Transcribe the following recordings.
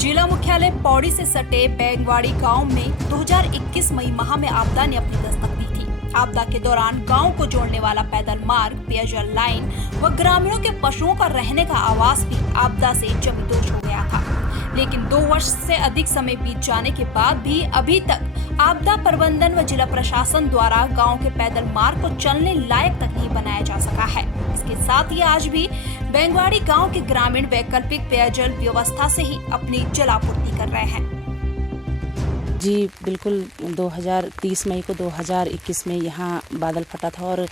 जिला मुख्यालय पौड़ी से सटे बैंगवाड़ी गांव में 2021 मई माह में आपदा ने अपनी दस्तक दी थी। आपदा के दौरान गांव को जोड़ने वाला पैदल मार्ग, पेयजल लाइन व ग्रामीणों के पशुओं का रहने का आवास भी आपदा से जमींदोज हो गया था। लेकिन 2 वर्ष से अधिक समय बीत जाने के बाद भी अभी तक आपदा प्रबंधन व जिला प्रशासन द्वारा गांव के पैदल मार्ग को चलने लायक तक नहीं बनाया जा सका है। इसके साथ ही आज भी बैंगवाड़ी गांव के ग्रामीण वैकल्पिक पेयजल व्यवस्था से ही अपनी जलापूर्ति कर रहे हैं। जी बिल्कुल, 2030 मई को 2021 में यहाँ बादल फटा था और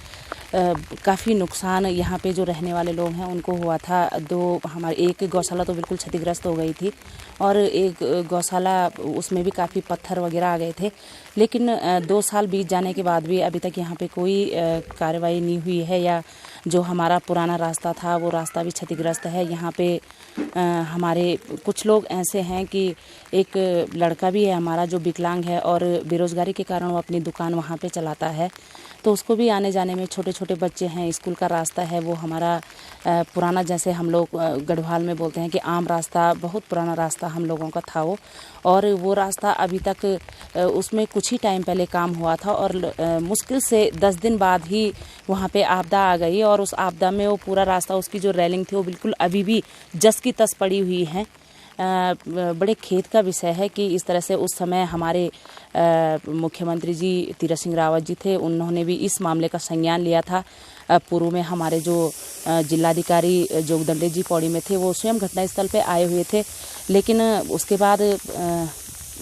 काफ़ी नुकसान यहाँ पे जो रहने वाले लोग हैं उनको हुआ था। एक गौशाला तो बिल्कुल क्षतिग्रस्त हो गई थी और एक गौशाला उसमें भी काफ़ी पत्थर वगैरह आ गए थे। लेकिन 2 साल बीत जाने के बाद भी अभी तक यहाँ पे कोई कार्रवाई नहीं हुई है, या जो हमारा पुराना रास्ता था वो रास्ता भी क्षतिग्रस्त है। यहाँ पे हमारे कुछ लोग ऐसे हैं कि एक लड़का भी है हमारा जो विकलांग है और बेरोजगारी के कारण वो अपनी दुकान वहाँ पे चलाता है, तो उसको भी आने जाने में, छोटे छोटे बच्चे हैं, स्कूल का रास्ता है वो हमारा पुराना, जैसे हम लोग गढ़वाल में बोलते हैं कि आम रास्ता, बहुत पुराना रास्ता हम लोगों का था वो। और वो रास्ता अभी तक उसमें कुछ ही टाइम पहले काम हुआ था और मुश्किल से 10 दिन बाद ही वहाँ पे आपदा आ गई और उस आपदा में वो पूरा रास्ता, उसकी जो रेलिंग थी वो बिल्कुल अभी भी जस की तस पड़ी हुई है। बड़े खेद का विषय है कि इस तरह से उस समय हमारे मुख्यमंत्री जी तीरथ सिंह रावत जी थे, उन्होंने भी इस मामले का संज्ञान लिया था। पूर्व में हमारे जो जिलाधिकारी जोगदंडे जी पौड़ी में थे वो स्वयं घटनास्थल पे आए हुए थे, लेकिन उसके बाद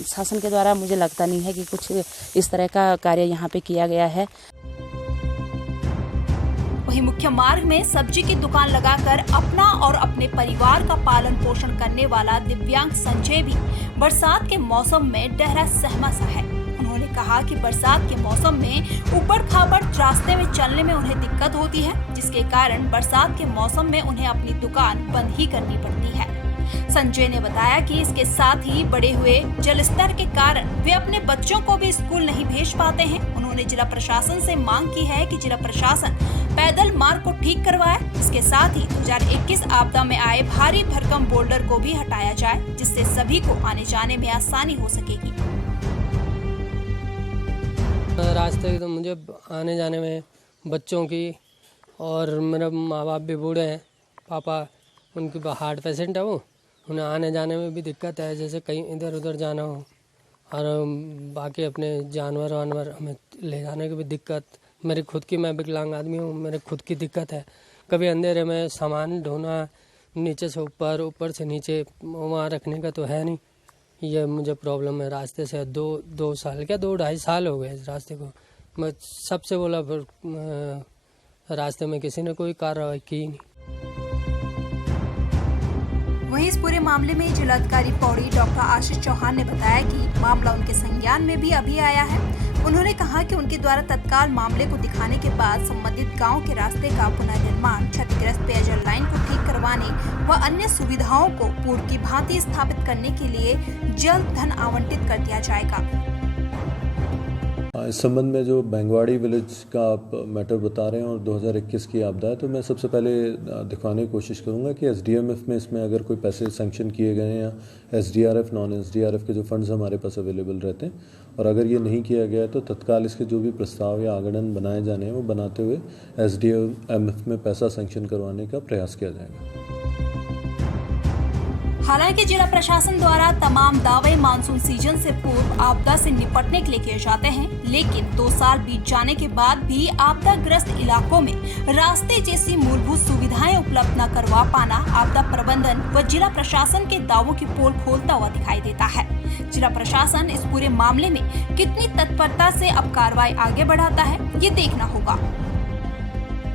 शासन के द्वारा मुझे लगता नहीं है कि कुछ इस तरह का कार्य यहाँ पे किया गया है। वहीं मुख्य मार्ग में सब्जी की दुकान लगाकर अपना और अपने परिवार का पालन पोषण करने वाला दिव्यांग संजय भी बरसात के मौसम में डहरा सहमा सा है। उन्होंने कहा कि बरसात के मौसम में ऊबड़ खाबड़ रास्ते में चलने में उन्हें दिक्कत होती है, जिसके कारण बरसात के मौसम में उन्हें अपनी दुकान बंद ही करनी पड़ती है। संजय ने बताया कि इसके साथ ही बढ़े हुए जलस्तर के कारण वे अपने बच्चों को भी स्कूल नहीं भेज पाते हैं। उन्होंने जिला प्रशासन से मांग की है कि जिला प्रशासन पैदल मार्ग को ठीक करवाए। इसके साथ ही 2021 आपदा में आए भारी भरकम बोल्डर को भी हटाया जाए, जिससे सभी को आने जाने में आसानी हो सकेगी। रास्ते तो मुझे आने जाने में बच्चों की, और मेरे माँ बाप भी बूढ़े हैं, पापा उनकी हार्ट पेशेंट है, वो उन्हें आने जाने में भी दिक्कत है, जैसे कहीं इधर उधर जाना हो, और बाकी अपने जानवर वानवर हमें ले जाने की भी दिक्कत। मेरी खुद की, मैं विकलांग आदमी हूँ, मेरे खुद की दिक्कत है। कभी अंधेरे में सामान ढोना, नीचे से ऊपर, ऊपर से नीचे, वहाँ रखने का तो है नहीं। ये मुझे प्रॉब्लम है रास्ते से। 2 साल क्या 2-2.5 साल हो गए इस रास्ते को। मैं सबसे बोला, फिर रास्ते में किसी ने कोई कार्रवाई की नहीं। वहीं इस पूरे मामले में जिलाधिकारी पौड़ी डॉक्टर आशीष चौहान ने बताया कि मामला उनके संज्ञान में भी अभी आया है। उन्होंने कहा कि उनके द्वारा तत्काल मामले को दिखाने के बाद संबंधित गांव के रास्ते का पुनर्निर्माण, क्षतिग्रस्त पेयजल लाइन को ठीक करवाने व अन्य सुविधाओं को पूर्व की भांति स्थापित करने के लिए जल्द धन आवंटित कर दिया जाएगा। इस संबंध में जो बैंगवाड़ी विलेज का आप मैटर बता रहे हैं और 2021 की आपदा है, तो मैं सबसे पहले दिखाने की कोशिश करूंगा कि SDMF में इसमें अगर कोई पैसे सैंक्शन किए गए हैं, या SDRF, नॉन SDRF के जो फंड्स हमारे पास अवेलेबल रहते हैं, और अगर ये नहीं किया गया है तो तत्काल इसके जो भी प्रस्ताव या आगणन बनाए जाने हैं वो बनाते हुए SDMF में पैसा सैंक्शन करवाने का प्रयास किया जाएगा। हालांकि जिला प्रशासन द्वारा तमाम दावे मानसून सीजन से पूर्व आपदा से निपटने के लिए किए जाते हैं, लेकिन 2 साल बीत जाने के बाद भी आपदाग्रस्त इलाकों में रास्ते जैसी मूलभूत सुविधाएं उपलब्ध न करवा पाना आपदा प्रबंधन व जिला प्रशासन के दावों की पोल खोलता हुआ दिखाई देता है। जिला प्रशासन इस पूरे मामले में कितनी तत्परता से अब कार्रवाई आगे बढ़ाता है, ये देखना होगा।